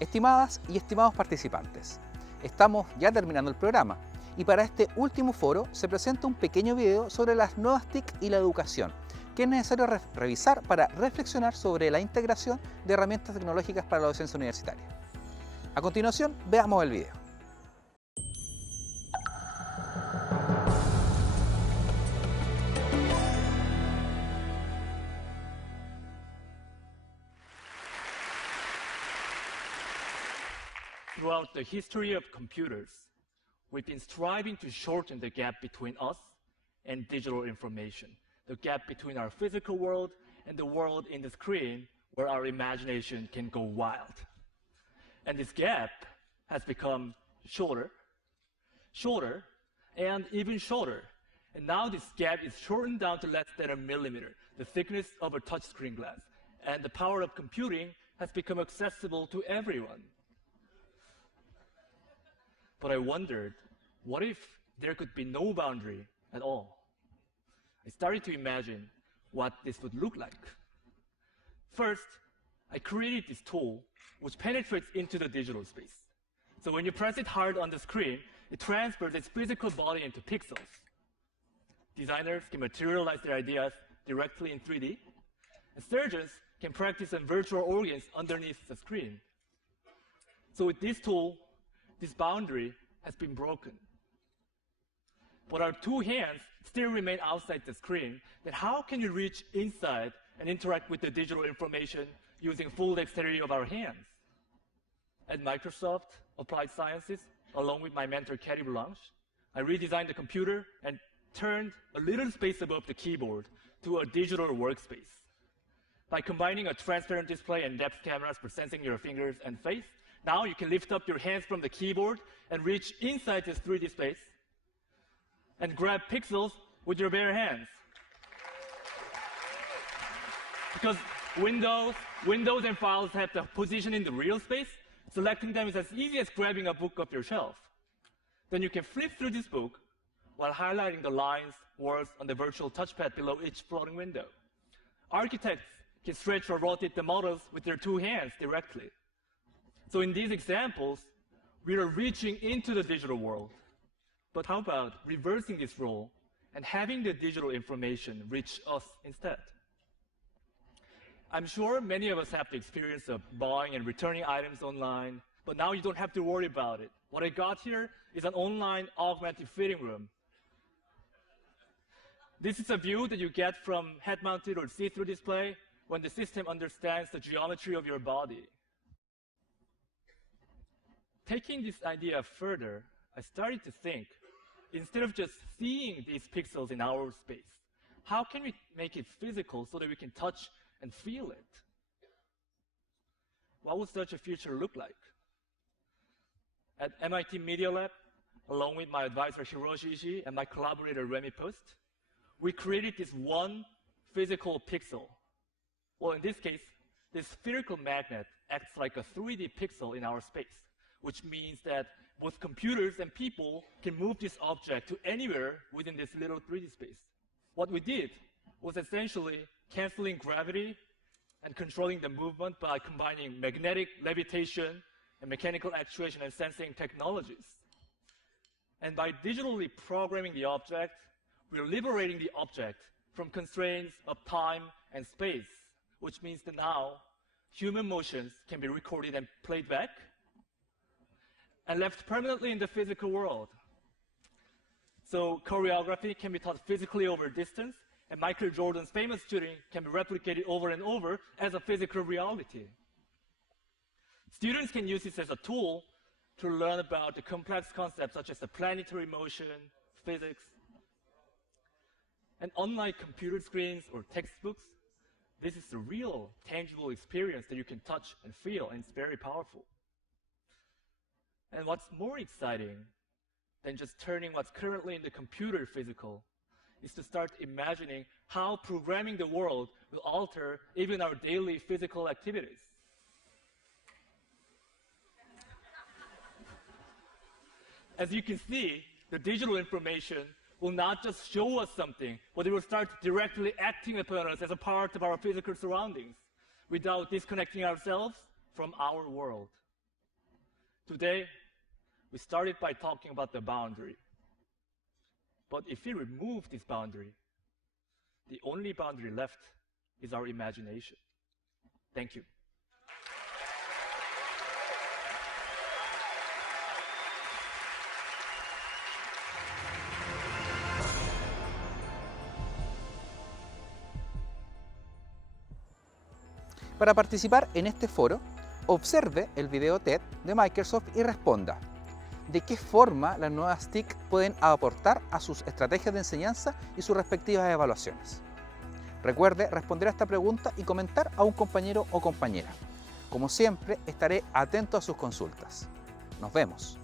Estimadas y estimados participantes, estamos ya terminando el programa y para este último foro se presenta un pequeño video sobre las nuevas TIC y la educación, que es necesario revisar para reflexionar sobre la integración de herramientas tecnológicas para la docencia universitaria. A continuación, veamos el video. Throughout the history of computers, we've been striving to shorten the gap between us and digital information, the gap between our physical world and the world in the screen where our imagination can go wild. And this gap has become shorter, and even shorter. And now this gap is shortened down to less than a millimeter, the thickness of a touchscreen glass. And the power of computing has become accessible to everyone. But I wondered, what if there could be no boundary at all? I started to imagine what this would look like. First, I created this tool which penetrates into the digital space. So when you press it hard on the screen, it transfers its physical body into pixels. Designers can materialize their ideas directly in 3D, and surgeons can practice on virtual organs underneath the screen. So with this tool, this boundary has been broken. But our two hands still remain outside the screen. Then how can you reach inside and interact with the digital information using full dexterity of our hands? At Microsoft Applied Sciences, along with my mentor, Kerry Blanche, I redesigned the computer and turned a little space above the keyboard to a digital workspace. By combining a transparent display and depth cameras for sensing your fingers and face, now you can lift up your hands from the keyboard and reach inside this 3D space and grab pixels with your bare hands. Because Windows and files have the position in the real space, selecting them is as easy as grabbing a book off your shelf. Then you can flip through this book while highlighting the lines, words on the virtual touchpad below each floating window. Architects can stretch or rotate the models with their two hands directly. So in these examples, we are reaching into the digital world. But how about reversing this role and having the digital information reach us instead? I'm sure many of us have the experience of buying and returning items online, but now you don't have to worry about it. What I got here is an online augmented fitting room. This is a view that you get from head-mounted or see-through display when the system understands the geometry of your body. Taking this idea further, I started to think, instead of just seeing these pixels in our space, how can we make it physical so that we can touch and feel it? What would such a future look like? At MIT Media Lab, along with my advisor Hiroshi Ishii and my collaborator Remy Post, we created this one physical pixel. Well, in this case, this spherical magnet acts like a 3D pixel in our space, which means that both computers and people can move this object to anywhere within this little 3D space. What we did was essentially canceling gravity and controlling the movement by combining magnetic levitation and mechanical actuation and sensing technologies. And by digitally programming the object, we're liberating the object from constraints of time and space, which means that now human motions can be recorded and played back and left permanently in the physical world. So choreography can be taught physically over distance, and Michael Jordan's famous shooting can be replicated over and over as a physical reality. Students can use this as a tool to learn about the complex concepts such as the planetary motion, physics. And unlike computer screens or textbooks, this is a real, tangible experience that you can touch and feel, and it's very powerful. And what's more exciting than just turning what's currently in the computer physical is to start imagining how programming the world will alter even our daily physical activities. As you can see, the digital information will not just show us something, but it will start directly acting upon us as a part of our physical surroundings without disconnecting ourselves from our world. Today, we started by talking about the boundary. But if we remove this boundary, the only boundary left is our imagination. Thank you. Para participar en este foro, observe el video TED de Microsoft y responda: ¿de qué forma las nuevas TIC pueden aportar a sus estrategias de enseñanza y sus respectivas evaluaciones? Recuerde responder a esta pregunta y comentar a un compañero o compañera. Como siempre, estaré atento a sus consultas. Nos vemos.